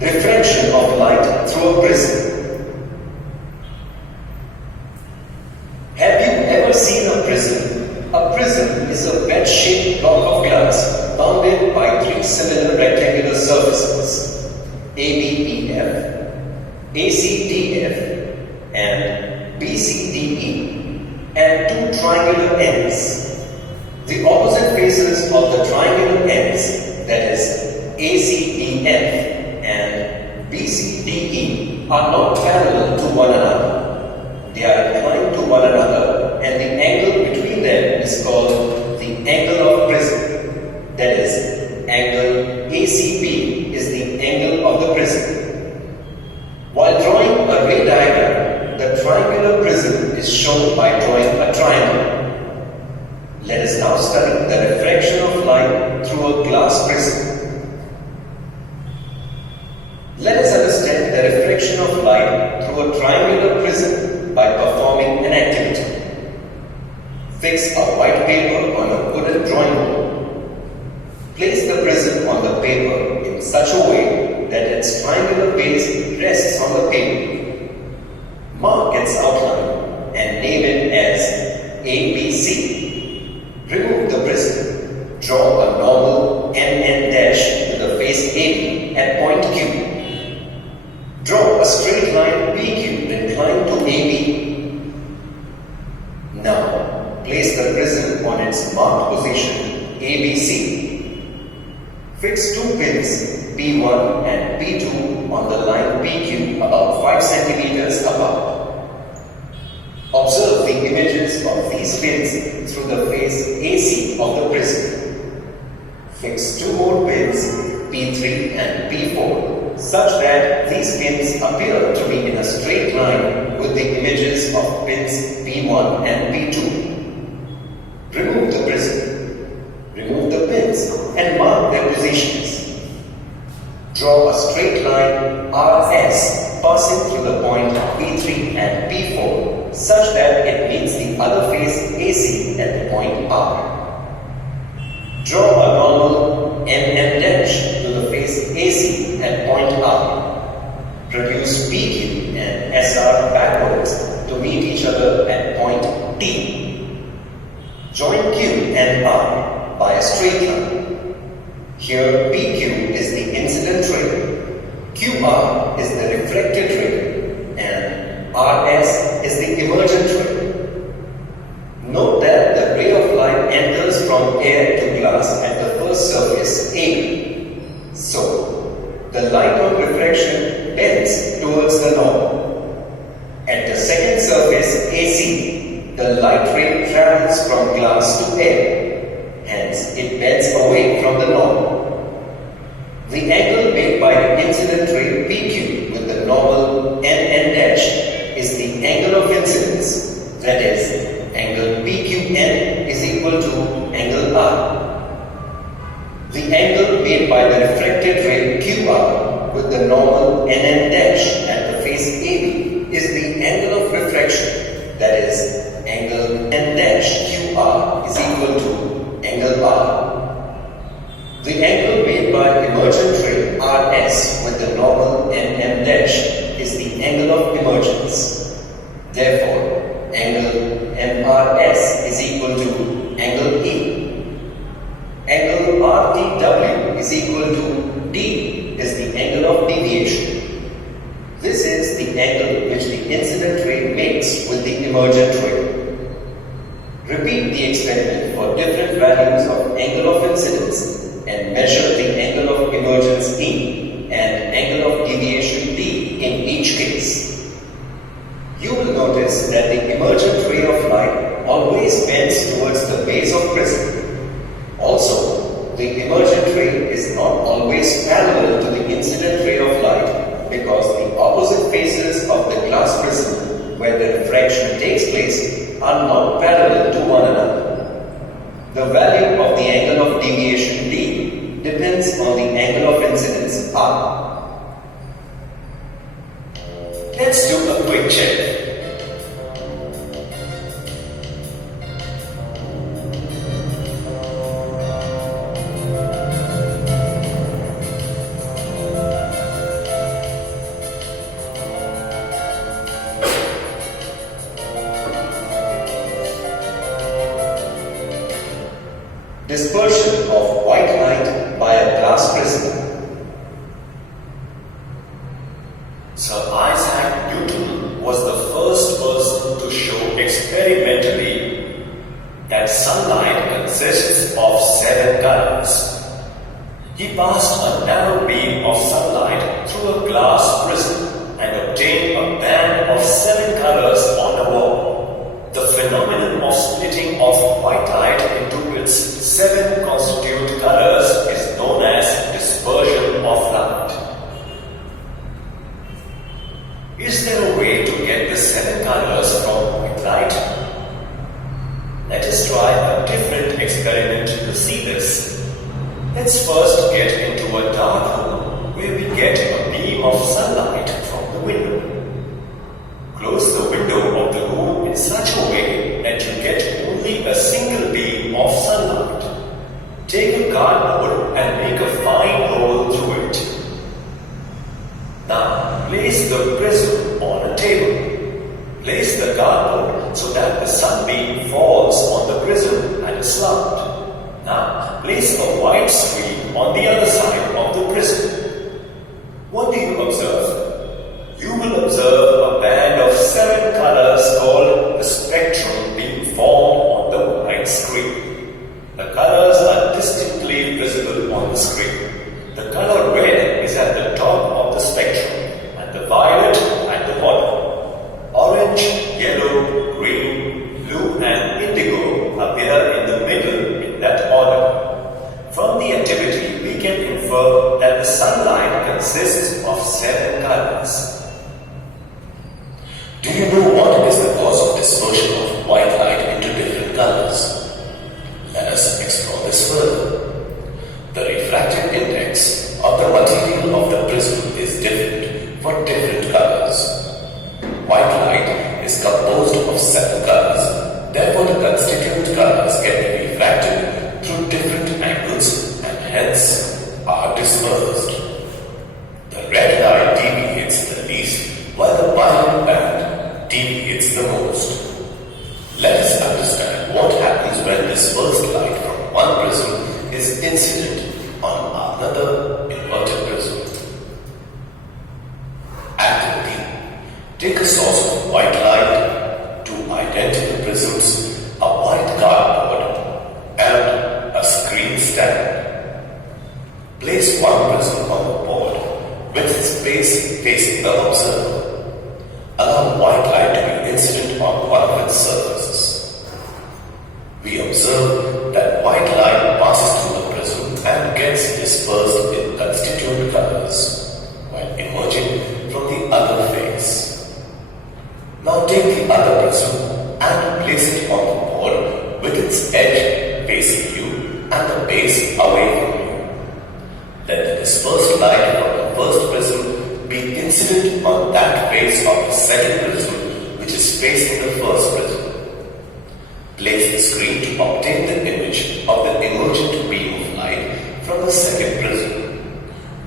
Refraction of light through a prism. Have you ever seen a prism? A prism is a wedge-shaped block of glass bounded by three similar rectangular surfaces, ABEF, ACDF, and BCDE, and two triangular ends. The opposite faces of the triangular ends, that is ACEF and BCDE, are not parallel to one another. They are inclined to one another, and the angle between them is called the angle of prism. That is, angle ACP is the angle of the prism. While drawing a ray diagram, the triangular prism is shown by drawing a triangle. Let us now study the refraction of light through a glass prism. Let us understand the refraction of light through a triangular prism by performing an activity. Fix a white paper on a wooden drawing board. Place the prism on the paper in such a way that its triangular base rests on the paper. Mark its outline and name it as ABC. Remove the prism. Draw a normal MN dash to the face AB at point Q. Draw a straight line PQ inclined to AB. Now, place the prism on its marked position ABC. Fix two pins P1 and P2 on the line PQ about 5 cm apart. Observe the images of these pins through the face AC of the prism. Fix two more pins P3 and P4 such that these pins appear to be in a straight line with the images of pins P1 and P2. Remove the prism. Remove the pins and mark their positions. Draw a straight line RS passing through the point P3 and P4 such that it meets the other face AC at the point R. Draw a normal MM dash to the face AC at point R. Produce PQ and SR backwards to meet each other at point T. Join Q and R by a straight line. Here PQ is the incident ray, QR is the reflected ray, and RS is the emergent ray. Note that the ray of light enters from air to glass at the first surface AB. So, the light on refraction bends towards the normal. At the second surface AC, the light ray travels from glass to air, hence it bends away from the normal. The angle made by the incident ray PQ with the normal NN dash is the angle of incidence, that is, angle PQN is equal to angle R. The angle made by the refracted ray QR with the normal NN dash at the face AB is the angle of refraction, that is, angle N dash QR is equal to angle R. The angle made by emergent ray RS with the normal NM dash is the angle of emergence. Therefore, angle MRS is equal to angle E. Angle RTW is equal to D is the angle of deviation. This is the angle which the incident ray makes with the emergent ray. Repeat the experiment for different values of angle of incidence and measure the angle of emergence E and angle of deviation D in each case. You will notice that the emergent ray of light always bends towards the base of prism. Also, the emergent ray is not always parallel to the incident ray of light because the opposite faces of the glass prism where the refraction takes place are not parallel to one another. The value of the angle of deviation D depends on the angle of incidence R. Let's do a quick check. dispersion of white light by a glass prism. Sir Isaac Newton was the first person to show experimentally that sunlight consists of 7 colors. He passed a narrow beam of sunlight through a glass prism and obtained a band of 7 colors on a wall. The phenomenon of splitting of white light into its 7 constituent colors is known as dispersion of light. Is there a way to get the 7 colors from white light? Let us try a different experiment to see this. Let's first get into a dark room where we get a beam of sunlight from the window. Close the window of the room in such a way that you get only a single beam of sunlight. Take a cardboard and make a fine hole through it. Now, place the prism on a table. Place the cardboard so that the sunbeam falls on the prism at a slant. Now, place a white screen on the other side of the prism. What do you observe? You will observe a band of 7 colors called the spectrum being formed on the white screen. The colors are distinctly visible on the screen. The color red is at the top of the spectrum and the violet at the bottom. Orange, yellow, green, blue and indigo appear in the middle in that order. From the activity we can infer that the sunlight consists of 7 colors. Do you know what is the cause of dispersion of white light into different colors? Let us explore this further. The refractive index of the material of the prism is different for different colors. White light is composed of 7 colors, therefore the constituent colors get refracted through different angles and hence are dispersed. The red light deviates the least while the violet band deviates the most. Let us understand what happens when dispersed light from one prism is incident on another inverted prism. Activity. Take a source of white light, 2 identical prisms, a white cardboard, and a screen stand. Place one prism on the board with its base facing the observer. Allow white light to be incident on one of its surfaces. We observe that white light passes through the prism and gets dispersed in constituent colors while emerging from the other face. Now take the other prism and place it on the board with its edge facing you and the base away from you. Let the dispersed light from the first prism be incident on that face of the second prism which is facing the first prism. Place the screen to obtain the image of the emergent beam of light from the second prism.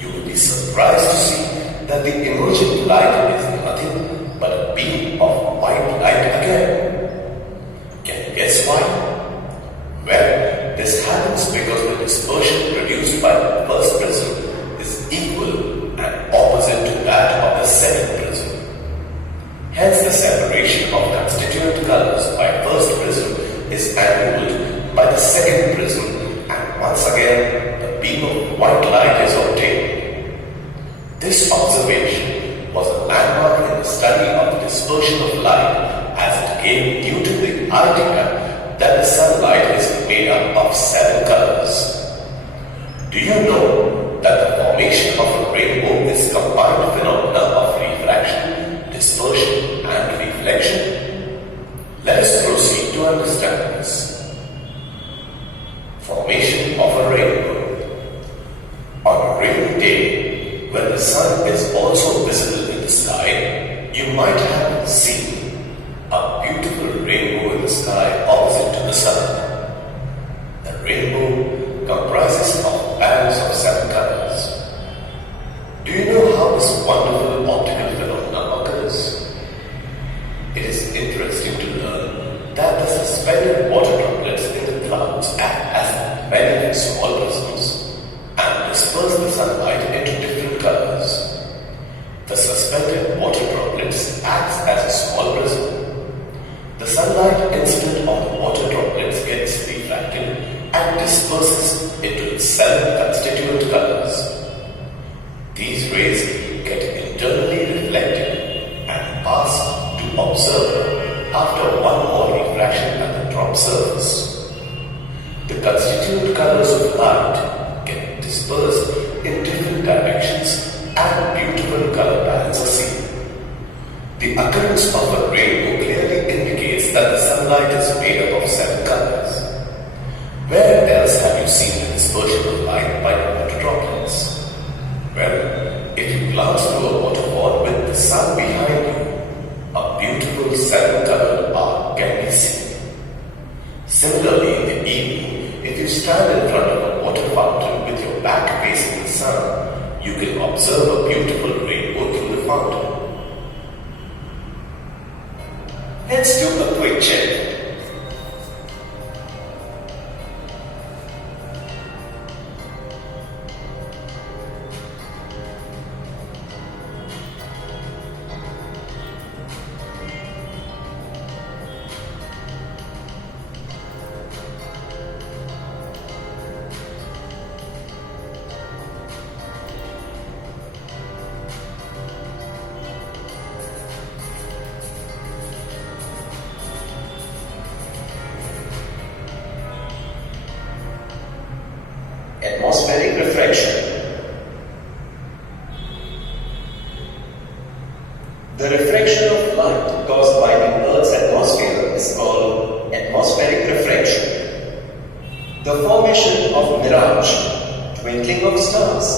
You will be surprised to see that the emergent light is nothing but a beam of white light again. Can you guess why? Well, this happens because the dispersion produced by the first prism is equal and opposite to that of the second prism. Hence, the separation of constituent colors by first prism is annulled by the second prism, and once again the beam of white light is obtained. This observation was a landmark in the study of the dispersion of light, as it gave Newton the idea that the sunlight is made up of 7 colors. Do you know that the formation of a rainbow is combined phenomena of refraction, dispersion and reflection? Let us proceed to understand this. Formation of a rainbow. On a rainy day, when the sun is also visible in the sky, you might have seen a beautiful rainbow in the sky opposite to the sun. The rainbow comprises of bands of 7 colors. Do you know how this wonderful optical phenomenon occurs? It is interesting to learn that the suspended water droplets in the clouds act as magnifiers small prisms and disperse the sunlight into different colors. The suspended water droplets acts as a small prism. The sunlight incident on the water droplets gets refracted and disperses into its 7 constituent colors. These rays get internally reflected and pass to observer after one more refraction at the drop surface. The constituent colors of light get dispersed in different directions and beautiful color bands are seen. The occurrence of a rainbow clearly indicates that the sunlight is made up of 7 colors. Where else have you seen the dispersion of light by water droplets? Well, if you glance through a waterfall with the sun behind you, a beautiful 7-colored arc can be seen. Similarly, in the evening, if you stand in front of a water fountain with your back facing the sun, you can observe a beautiful rainbow through the fountain. Let's do a quick check. Atmospheric refraction. The refraction of light caused by the Earth's atmosphere is called atmospheric refraction. The formation of mirage, twinkling of stars,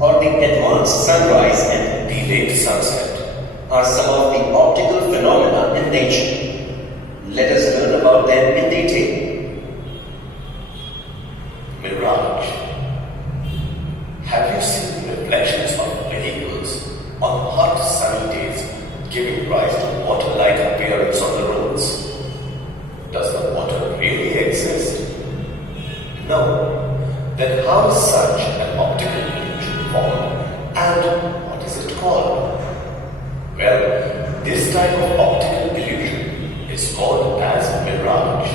or the advanced sunrise and delayed sunset are some of the optical phenomena in nature. Let us learn about them in detail. Mirage. Have you seen the reflections of vehicles on hot sunny days giving rise to water-like appearance on the roads? Does the water really exist? No. Then how is such an optical illusion formed and what is it called? Well, this type of optical illusion is called as mirage.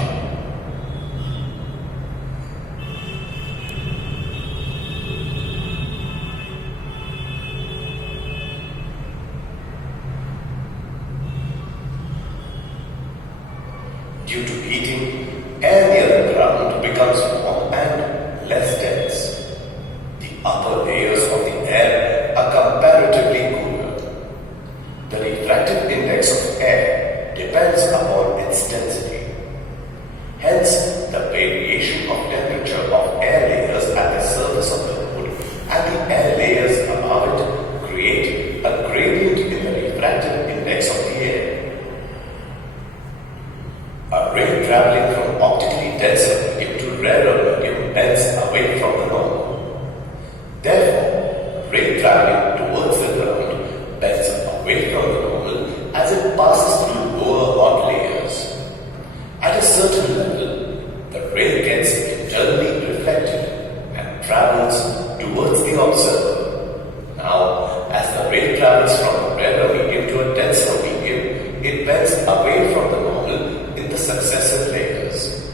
Due to heating, air near the ground becomes warm and less dense. The upper layers of the air are comparatively cooler. The refractive index of air depends upon its density. Hence, the variation of temperature of air layers at the surface of the moon and the air layers above it create a gradient in the refractive index of the air. A ray traveling from optically denser medium to rarer medium bends away from the normal. Therefore, ray traveling towards the ground bends away from the normal as it passes through lower hot layers. At a certain level, the ray gets internally reflected and travels towards the observer. Now, as the ray travels from a rarer medium to a denser medium, it bends away from the normal in the successive layers.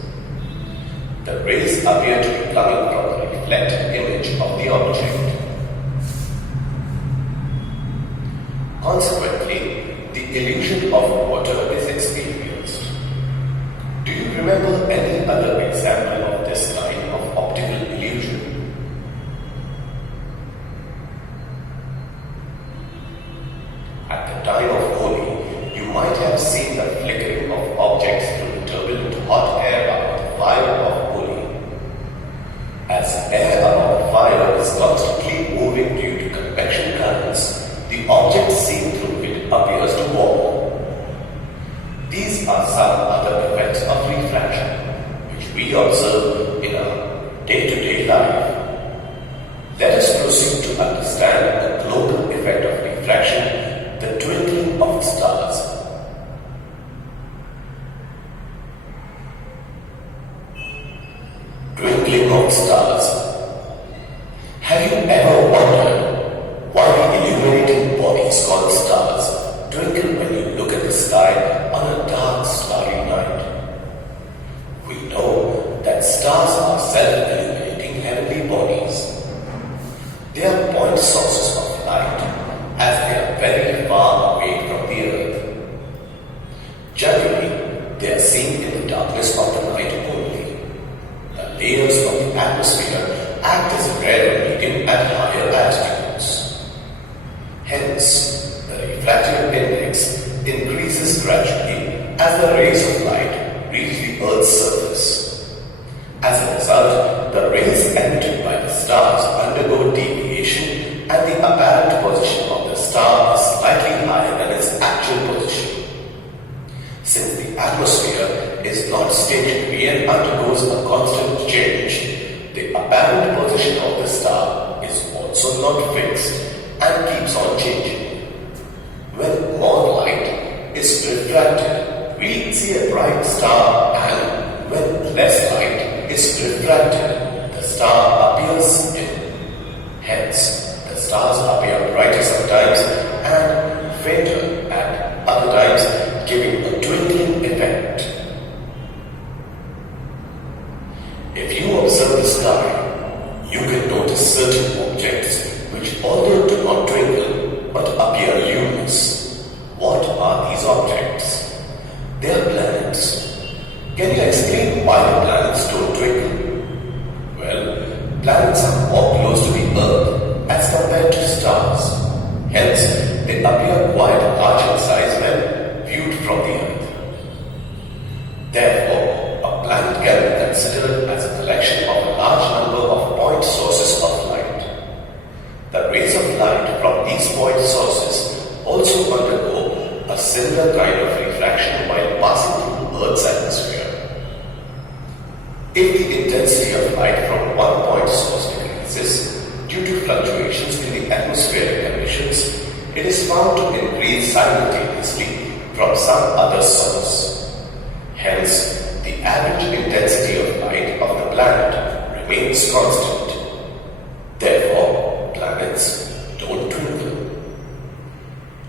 The rays appear to be coming from the reflected image of the object. Consequently, the illusion of water is experienced. Do you remember any other example of this kind of optical illusion? At the time of Holi, you might have seen the flickering of objects through the turbulent hot air above the fire of Holi. As air above the fire is constantly moving due to convection currents, the object seen through it appears to warm. These are some other effects of refraction, which we observe in our day-to-day life. Let us proceed to understand the global effect of refraction, the twinkling of stars. Twinkling of stars you ever wondered why illuminating bodies called stars twinkle when you look at the sky on a dark, starry night? We know that stars are self-illuminating heavenly bodies. They are point sources of light as they are very far away from the earth. Generally, they are seen in the darkness of the night only. The layers of the atmosphere act as a rarer medium at higher altitudes. Hence, the refractive index increases gradually as the rays of light reach the Earth's surface. As a result, the rays emitted by the stars undergo deviation and the apparent position of the star is slightly higher than its actual position. Since the atmosphere is not stationary and undergoes a constant change, the apparent position of the star is also not fixed and keeps on changing. When more light is refracted, we see a bright star, and when less light is refracted, the star appears dim. Hence, the stars appear brighter sometimes and fainter at other times, giving a twinkling effect. If you observe the sky, you can notice certain objects which, although do not twinkle but appear luminous. What are these objects? They are planets. Can you explain why the planets don't twinkle? Well, planets are more close to the Earth as compared to stars. Hence, they appear quite large in size when viewed from the Earth. Therefore, a planet can be considered as a collection of a large number of point sources of light. The rays of light from these point sources also undergo a similar kind of refraction while passing through Earth's atmosphere. If the intensity of light from one point source decreases due to fluctuations in the atmospheric conditions, it is found to increase simultaneously from some other source. Hence, the average intensity of light of the planet remains constant. Therefore, planets don't twinkle.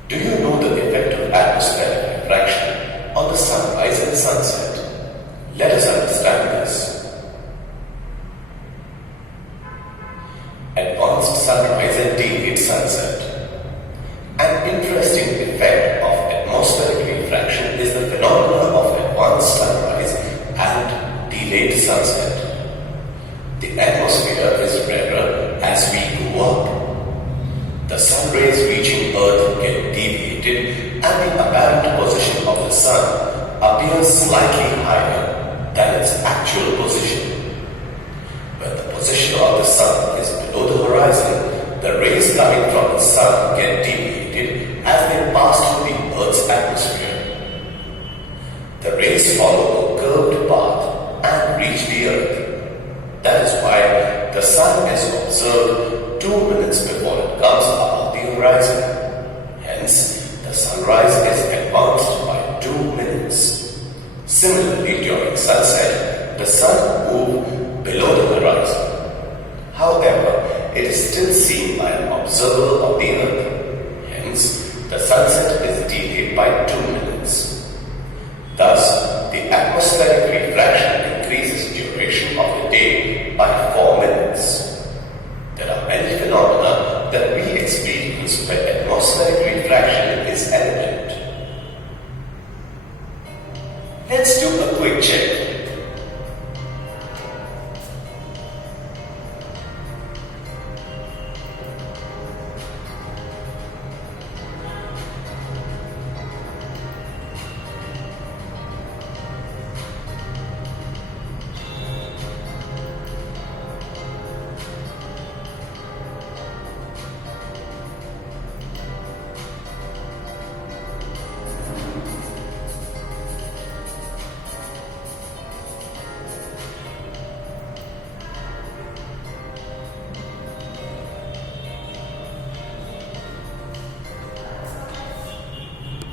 Do you know the effect of atmospheric refraction on the sunrise and sunset? Let us understand this. Advanced sunrise and delayed sunset. An interesting effect of atmospheric refraction is the phenomena of advanced sunrise and delayed sunset. The atmosphere is rarer as we go up. The sun rays reaching Earth get deviated and the apparent position of the sun appears slightly higher than its actual position. When the position of the sun is below the horizon, the rays coming from the sun get deviated as they pass through the Earth's atmosphere. The rays follow a curved path and reach the Earth. That is why the sun is observed 2 minutes before it comes above the horizon. Hence, the sunrise is advanced by 2 minutes. Similarly, during sunset, the sun moves below the horizon. However, it is still seen by an observer of the Earth. Hence, the sunset is delayed by 2 minutes. Thus, the atmospheric